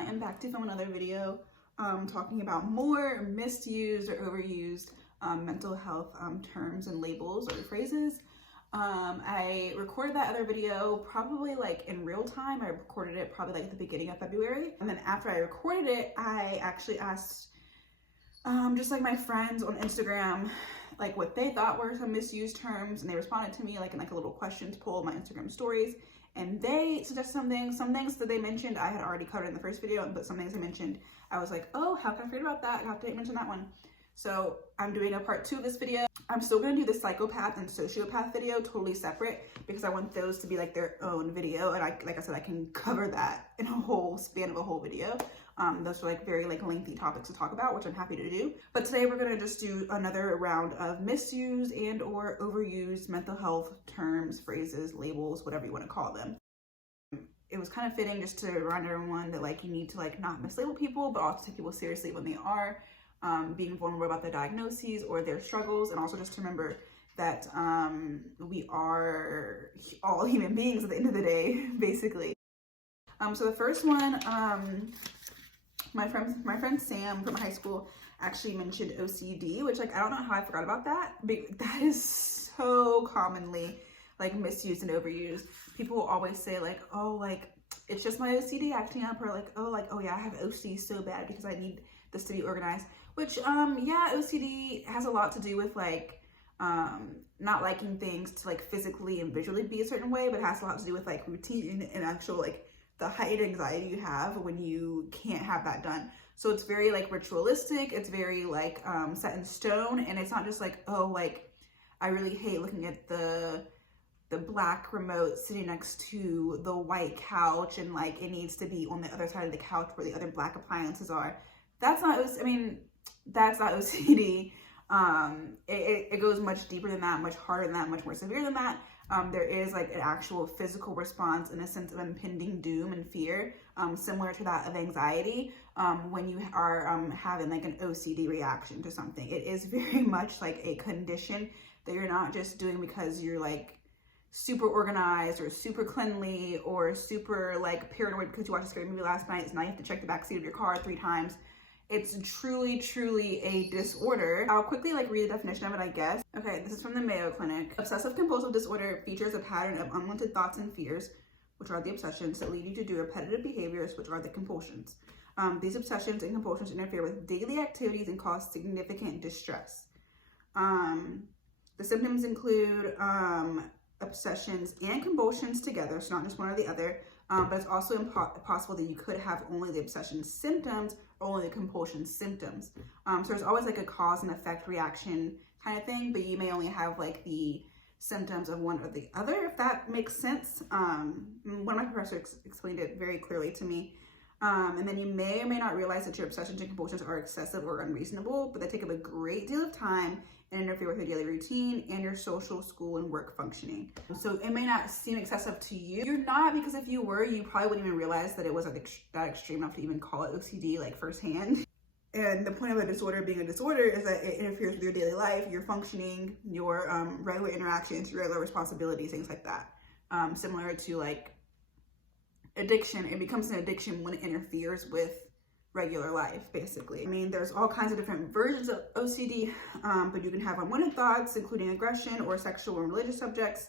I am back to film another video talking about more misused or overused mental health terms and labels or phrases. I recorded that other video probably like in real time. I recorded it probably like at the beginning of February. And then after I recorded it, I actually asked just like my friends on Instagram like what they thought were some misused terms, and they responded to me like in like a little questions poll of my Instagram stories. And they suggested some things that they mentioned I had already covered in the first video, but some things they mentioned, I was like, oh, how can I forget about that? I have to mention that one. So I'm doing a part 2 of this video. I'm still gonna do the psychopath and sociopath video totally separate because I want those to be like their own video. And like I said, I can cover that in a whole span of a whole video. Those are like very like lengthy topics to talk about, which I'm happy to do. But today we're gonna just do another round of misused and or overused mental health terms, phrases, labels, whatever you want to call them. It was kind of fitting just to remind everyone that like you need to like not mislabel people, but also take people seriously when they are being vulnerable about their diagnoses or their struggles, and also just to remember that we are all human beings at the end of the day, basically. So the first one, my friend Sam from high school actually mentioned OCD, which like I don't know how I forgot about that, but that is so commonly like misused and overused. People will always say like, oh, like it's just my OCD acting up, or like, oh yeah, I have OCD so bad because I need this to be organized. Which yeah, OCD has a lot to do with like not liking things to like physically and visually be a certain way, but it has a lot to do with like routine and actual like the heightened anxiety you have when you can't have that done. So it's very like ritualistic, it's very like set in stone, and it's not just like, oh, like I really hate looking at the black remote sitting next to the white couch and like it needs to be on the other side of the couch where the other black appliances are. That's not, I mean, that's not OCD. It goes much deeper than that, much harder than that, much more severe than that. There is like an actual physical response and a sense of impending doom and fear, similar to that of anxiety, when you are having like an OCD reaction to something. It is very much like a condition that you're not just doing because you're like super organized or super cleanly or super like paranoid because you watched a scary movie last night, so now you have to check the backseat of your car 3 times. It's truly a disorder. I'll quickly like read the definition of it, I guess. Okay, this is from the Mayo Clinic. Obsessive compulsive disorder features a pattern of unwanted thoughts and fears, which are the obsessions, that lead you to do repetitive behaviors, which are the compulsions. These obsessions and compulsions interfere with daily activities and cause significant distress. The symptoms include obsessions and compulsions together, so not just one or the other, but it's also possible that you could have only the obsession symptoms or only the compulsion symptoms. So there's always like a cause and effect reaction kind of thing, but you may only have like the symptoms of one or the other, if that makes sense. One of my professors explained it very clearly to me. And then you may or may not realize that your obsessions and compulsions are excessive or unreasonable, but they take up a great deal of time and interfere with your daily routine and your social, school, and work functioning. So it may not seem excessive to you. You're not, because if you were, you probably wouldn't even realize that it was like that extreme enough to even call it OCD like firsthand. And the point of a disorder being a disorder is that it interferes with your daily life, your functioning, your regular interactions, your regular responsibilities, things like that. Similar to like addiction, it becomes an addiction when it interferes with regular life, basically. I mean, there's all kinds of different versions of OCD, but you can have unwanted thoughts, including aggression or sexual and religious subjects,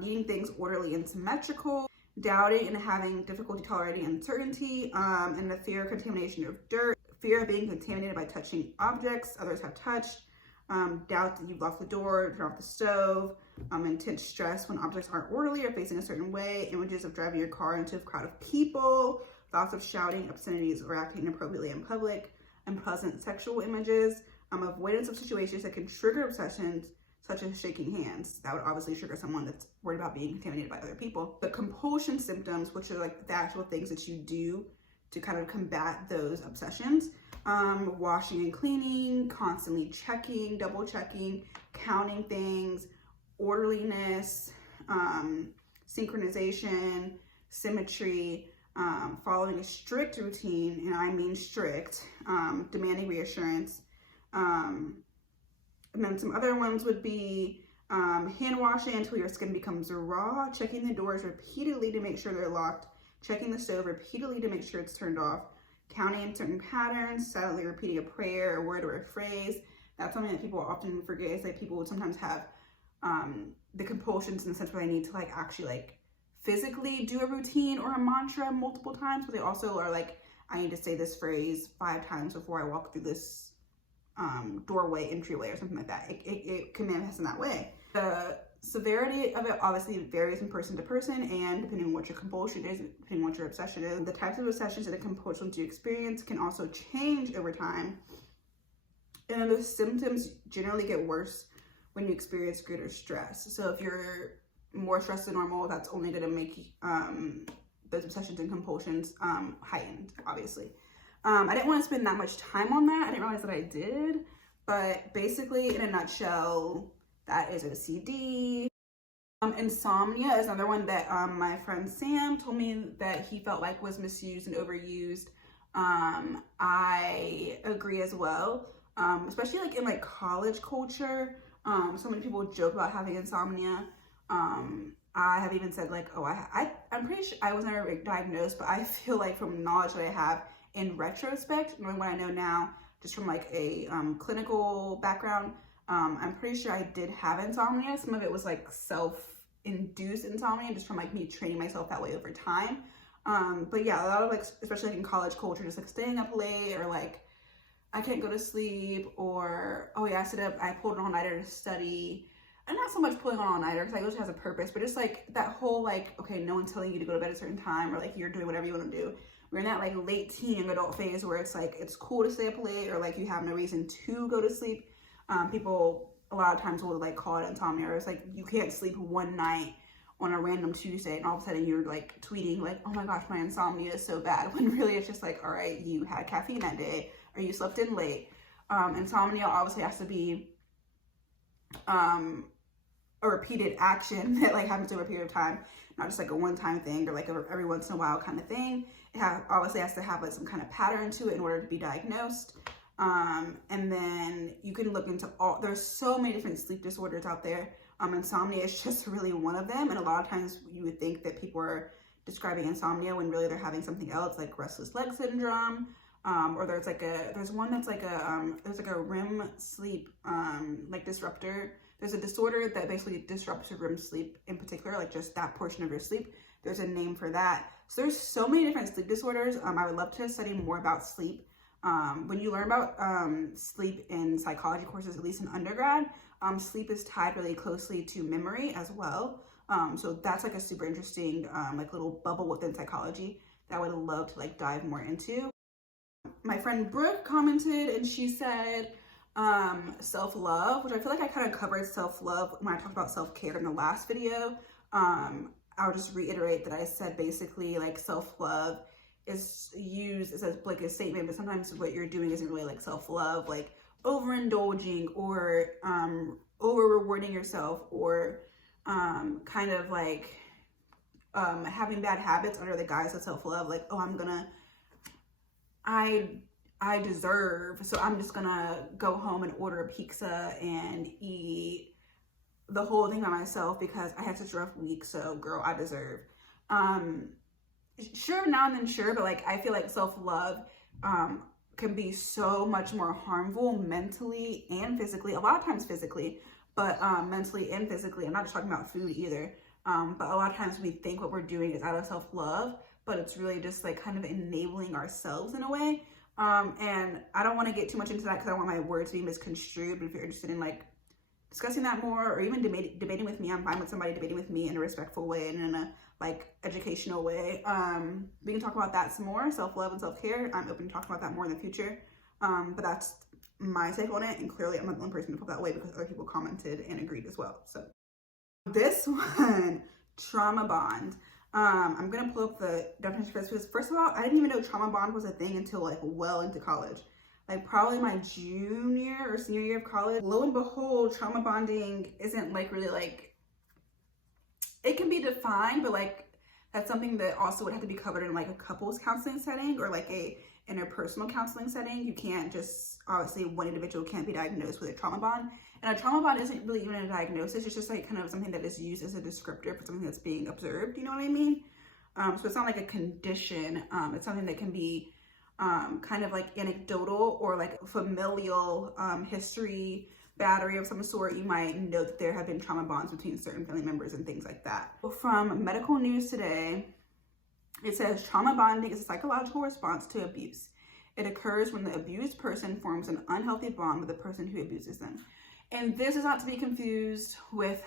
needing things orderly and symmetrical, doubting and having difficulty tolerating uncertainty, and the fear of contamination of dirt, fear of being contaminated by touching objects others have touched, doubt that you've locked the door, turn off the stove, intense stress when objects aren't orderly or facing a certain way, images of driving your car into a crowd of people, thoughts of shouting, obscenities, or acting inappropriately in public, unpleasant sexual images, avoidance of situations that can trigger obsessions, such as shaking hands. That would obviously trigger someone that's worried about being contaminated by other people. The compulsion symptoms, which are like the actual things that you do to kind of combat those obsessions, washing and cleaning, constantly checking, double checking, counting things, orderliness, synchronization, symmetry, following a strict routine, and I mean strict, demanding reassurance. And then some other ones would be hand washing until your skin becomes raw, checking the doors repeatedly to make sure they're locked, checking the stove repeatedly to make sure it's turned off, counting in certain patterns, silently repeating a prayer, a word, or a phrase. That's something that people often forget, is that people would sometimes have the compulsions in the sense where they need to like actually like physically do a routine or a mantra multiple times, but they also are like, I need to say this phrase 5 times before I walk through this doorway, entryway, or something like that. It can manifest in that way. The severity of it obviously varies from person to person, and depending on what your compulsion is, depending on what your obsession is. The types of obsessions and the compulsions you experience can also change over time, and the symptoms generally get worse when you experience greater stress. So if you're more stressed than normal, that's only going to make those obsessions and compulsions heightened, obviously. I didn't want to spend that much time on that. I didn't realize that I did, but basically in a nutshell, that is OCD. Insomnia is another one that my friend Sam told me that he felt like was misused and overused. I agree as well, especially like in like college culture. So many people joke about having insomnia. I have even said like, oh, I'm pretty sure I was never diagnosed, but I feel like from knowledge that I have in retrospect, knowing what I know now, just from like a clinical background, I'm pretty sure I did have insomnia. Some of it was like self-induced insomnia, just from like me training myself that way over time. But yeah, a lot of like, especially like in college culture, just like staying up late, or like I can't go to sleep, or oh yeah, I pulled an all-nighter to study. And not so much pulling on all-nighter, because I know it has a purpose, but just like that whole like, okay, no one's telling you to go to bed at a certain time, or like you're doing whatever you want to do. We're in that like late teen young adult phase where it's like it's cool to stay up late, or like you have no reason to go to sleep. People a lot of times will like call it insomnia, or it's like you can't sleep one night on a random Tuesday and all of a sudden you're like tweeting like, oh my gosh, my insomnia is so bad, when really it's just like, all right, you had caffeine that day, or you slept in late. Insomnia obviously has to be a repeated action that like happens over a period of time, not just like a one-time thing, or like every once in a while kind of thing. It obviously has to have like some kind of pattern to it in order to be diagnosed. And then you can look into there's so many different sleep disorders out there. Insomnia is just really one of them. And a lot of times you would think that people are describing insomnia when really they're having something else, like restless leg syndrome. Or there's one that's like a REM sleep, like disruptor. There's a disorder that basically disrupts your REM sleep in particular, like just that portion of your sleep. There's a name for that. So there's so many different sleep disorders. I would love to study more about sleep. When you learn about sleep in psychology courses, at least in undergrad, sleep is tied really closely to memory as well. So that's like a super interesting like little bubble within psychology that I would love to like dive more into. My friend Brooke commented and she said self-love, which I feel like I kind of covered self-love when I talked about self-care in the last video. I'll just reiterate that I said basically like self-love is used as like a statement, but sometimes what you're doing isn't really like self-love, like overindulging or over rewarding yourself, or kind of like having bad habits under the guise of self-love, like, oh, I deserve, so I'm just gonna go home and order a pizza and eat the whole thing by myself because I had such a rough week, so girl, I deserve. Sure, now and then, sure, but like I feel like self-love can be so much more harmful mentally and physically, a lot of times physically, but mentally and physically. I'm not just talking about food either, but a lot of times we think what we're doing is out of self-love, but it's really just like kind of enabling ourselves in a way. And I don't want to get too much into that because I don't want my words to be misconstrued, but if you're interested in like discussing that more, or even debating with me, I'm fine with somebody debating with me in a respectful way and in a like educational way. We can talk about that some more, self-love and self-care. I'm open to talk about that more in the future. But that's my take on it, and clearly I'm not the only person to feel that way because other people commented and agreed as well. So this one, trauma bond. I'm gonna pull up the definition for this because first of all, I didn't even know trauma bond was a thing until like well into college. Like probably my junior or senior year of college. Lo and behold, trauma bonding isn't like really like, it can be defined, but like that's something that also would have to be covered in like a couples counseling setting or like a interpersonal counseling setting. You can't just, obviously one individual can't be diagnosed with a trauma bond. And a trauma bond isn't really even a diagnosis. It's just like kind of something that is used as a descriptor for something that's being observed. You know what I mean? So it's not like a condition. It's something that can be kind of like anecdotal or like familial history, battery of some sort. You might know that there have been trauma bonds between certain family members and things like that. From Medical News Today, it says trauma bonding is a psychological response to abuse. It occurs when the abused person forms an unhealthy bond with the person who abuses them. And this is not to be confused with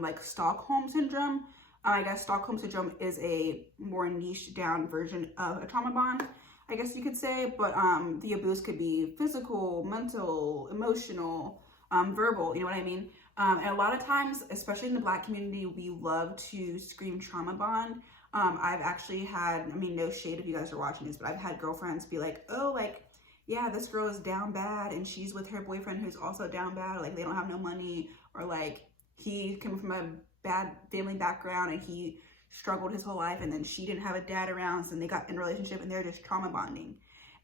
like Stockholm syndrome. I guess Stockholm syndrome is a more niche down version of a trauma bond, I guess you could say, but the abuse could be physical, mental, emotional, verbal, you know what I mean? And a lot of times, especially in the Black community, we love to scream trauma bond. I've actually had, I mean, no shade if you guys are watching this, but I've had girlfriends be like, oh, like, yeah, this girl is down bad and she's with her boyfriend who's also down bad. Like, they don't have no money, or like he came from a bad family background and he struggled his whole life, and then she didn't have a dad around, so they got in a relationship and they're just trauma bonding.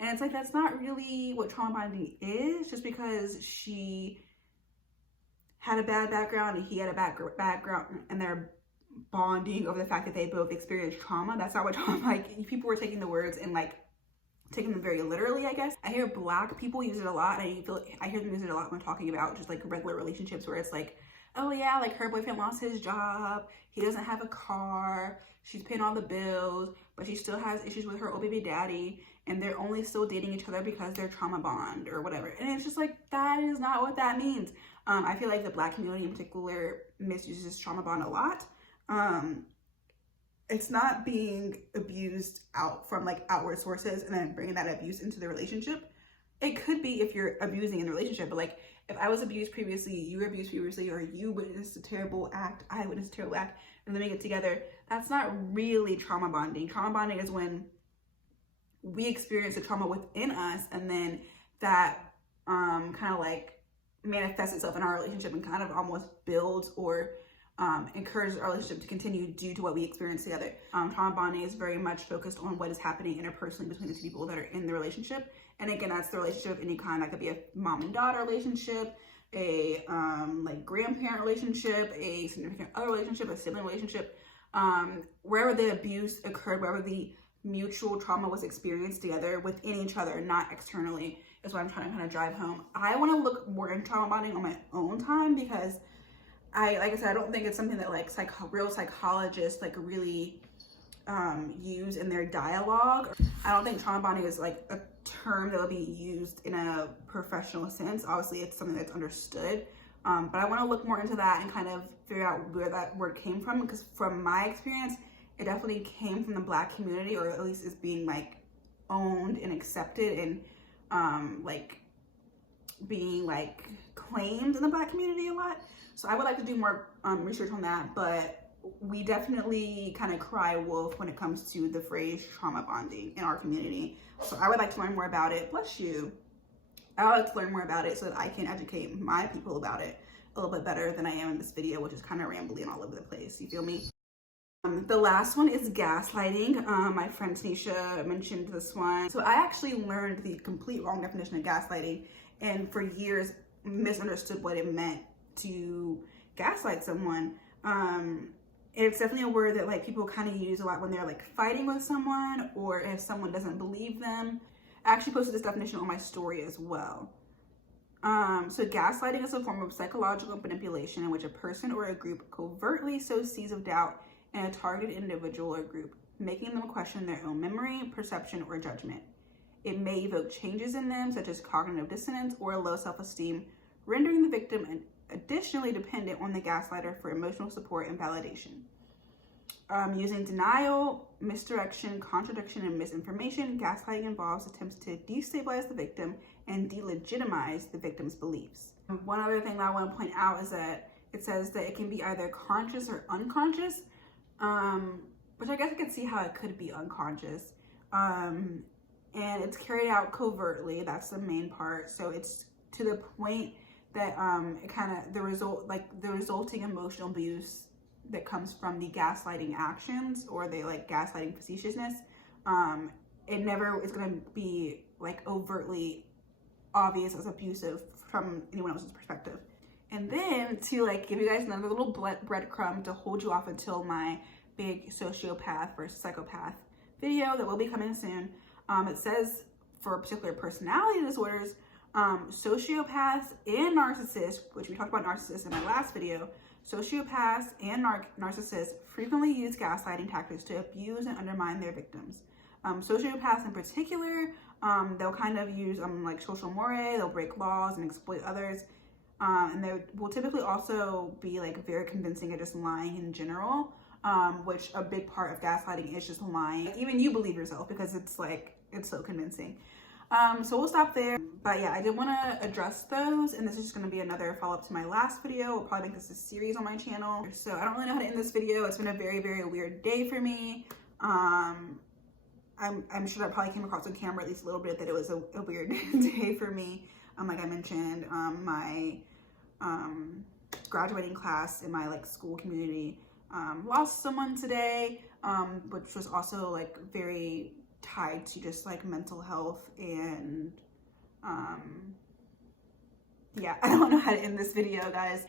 And it's like, that's not really what trauma bonding is. Just because she had a bad background and he had a bad background and they're bonding over the fact that they both experienced trauma, that's not what trauma, like, people were taking the words and like taking them very literally, I guess. I hear Black people use it a lot, and I hear them use it a lot when talking about just like regular relationships, where it's like, oh yeah, like her boyfriend lost his job, he doesn't have a car, she's paying all the bills, but she still has issues with her old baby daddy, and they're only still dating each other because they're trauma bond or whatever. And it's just like, that is not what that means. I feel like the Black community in particular misuses trauma bond a lot. It's not being abused out from like outward sources and then bringing that abuse into the relationship. It could be if you're abusing in the relationship, but like, if I was abused previously, you were abused previously, or you witnessed a terrible act, I witnessed a terrible act, and then we get together, that's not really trauma bonding. Trauma bonding is when we experience the trauma within us, and then that kind of like manifests itself in our relationship and kind of almost builds or encourages our relationship to continue due to what we experience together. Trauma bonding is very much focused on what is happening interpersonally between the two people that are in the relationship. And again, that's the relationship of any kind. That could be a mom and daughter relationship, a like grandparent relationship, a significant other relationship, a sibling relationship. Wherever the abuse occurred, wherever the mutual trauma was experienced together within each other, not externally, is what I'm trying to kind of drive home. I want to look more into trauma bonding on my own time, because like I said, I don't think it's something that like real psychologists like really use in their dialogue. I don't think trauma bonding is like a term that will be used in a professional sense. Obviously, it's something that's understood, but I want to look more into that and kind of figure out where that word came from, because from my experience, it definitely came from the Black community, or at least is being like owned and accepted and like being like claimed in the Black community a lot. So I would like to do more research on that, but we definitely kind of cry wolf when it comes to the phrase trauma bonding in our community. So I would like to learn more about it. Bless you. I would like to learn more about it so that I can educate my people about it a little bit better than I am in this video, which is kind of rambling all over the place. You feel me? The last one is gaslighting. My friend Tanisha mentioned this one. So I actually learned the complete wrong definition of gaslighting, and for years misunderstood what it meant to gaslight someone. It's definitely a word that like people kind of use a lot when they're like fighting with someone, or if someone doesn't believe them. I actually posted this definition on my story as well. So gaslighting is a form of psychological manipulation in which a person or a group covertly sows seeds of doubt in a targeted individual or group, making them question their own memory, perception, or judgment. It may evoke changes in them, such as cognitive dissonance or low self-esteem, rendering the victim additionally dependent on the gaslighter for emotional support and validation. Using denial, misdirection, contradiction, and misinformation, gaslighting involves attempts to destabilize the victim and delegitimize the victim's beliefs. One other thing that I want to point out is that it says that it can be either conscious or unconscious, which I guess I could see how it could be unconscious. And it's carried out covertly. That's the main part. So it's to the point that it kind of the resulting emotional abuse that comes from the gaslighting actions, or the like gaslighting facetiousness, it never is going to be like overtly obvious as abusive from anyone else's perspective. And then to like give you guys another little breadcrumb to hold you off until my big sociopath versus psychopath video that will be coming soon. It says for particular personality disorders, sociopaths and narcissists, which we talked about narcissists in my last video, sociopaths and narcissists frequently use gaslighting tactics to abuse and undermine their victims. Sociopaths in particular, they'll kind of use like social mores, they'll break laws and exploit others. And they will typically also be like very convincing at just lying in general, which a big part of gaslighting is just lying. Even you believe yourself because it's like, it's so convincing. So we'll stop there. But yeah, I did want to address those, and this is just going to be another follow-up to my last video. We'll probably make this a series on my channel. So I don't really know how to end this video. It's been a very, very weird day for me. I'm sure that probably came across on camera at least a little bit that it was a weird day for me. Like I mentioned, my graduating class in my like school community lost someone today, which was also like very tied to just like mental health. And yeah, I don't know how to end this video, guys.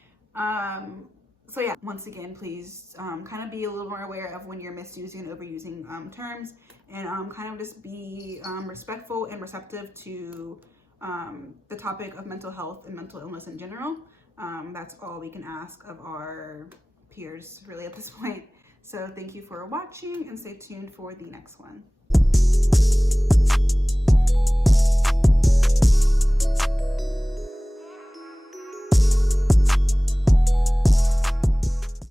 So yeah, once again, please kind of be a little more aware of when you're misusing and overusing terms, and kind of just be respectful and receptive to the topic of mental health and mental illness in general. That's all we can ask of our peers really at this point. So thank you for watching, and stay tuned for the next one.